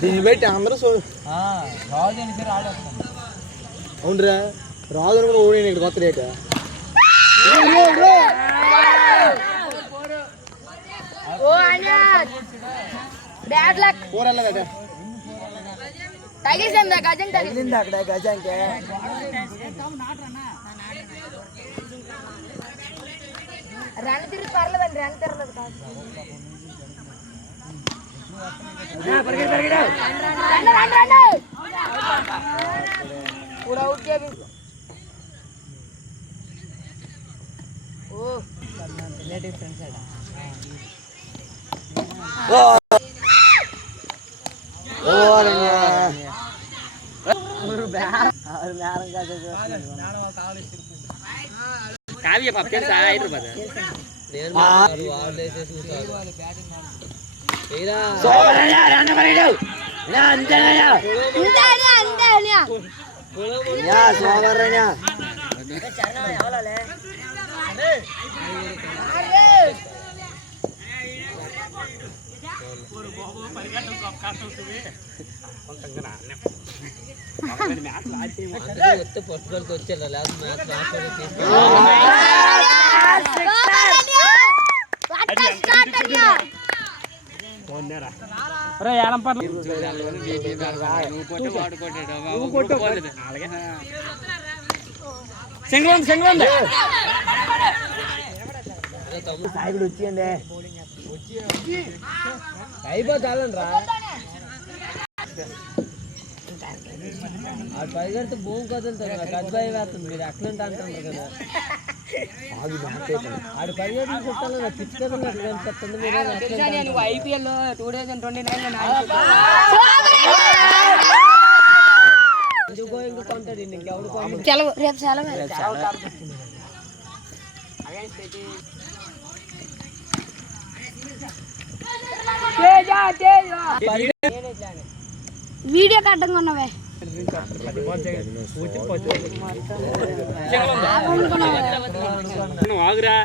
దీన్ని బట్టి అందరూ అవునరా రాదు అనుకుని ఓడి ఇక్కడ కొత్త రేట తగిలింది అక్కడ గజానికి రన్ తిరిగి పర్లేదండి రన్ తిరగలేదు కాదు पूरा उठ गया ओ रिलेटिव फ्रेंड्स है और కావ్య పాప తెలుసా హైదరాబాద్ నేను వాళ్ళే చూసాను ఏరా సోమరయ్య రానవరేడు నా అంతేనా అంతేనా యా సోమరయ్య చరణ ఎవలాలే అరే ஒரு போகோ పరిగెట్టు కాస్త వస్తుంది కొంతంగా మ్యాచ్ లాస్ట్ టైం వస్తే ఫస్ట్ బాల్ కి వచ్చేలా లాస్ట్ మ్యాచ్ లాస్ట్ బాల్ తీసుకు అరే యాలంపర్ నువ్వు కొట్టు వాడు కొట్టాడు నువ్వు కొట్టు అలాగే సింగల్ సింగల్ సాయిగుడు వచ్చిండే అయిపోతాలండి రా ఆ పైగడితే భూమి కదులుతుంది గడ్బాయి వేస్తుంది మీరు ఎట్లంటే అంటారు కదా ఆడు పైగడి చుట్టాలి నా పిచ్చి కదా కనిపిస్తుంది మీరు ఐపీఎల్ 2029 కొంటాడు ఇంకెవడు సెలవు రేపు సెలవు వీడియో కట్టంగా ఉన్నవే ఆగురా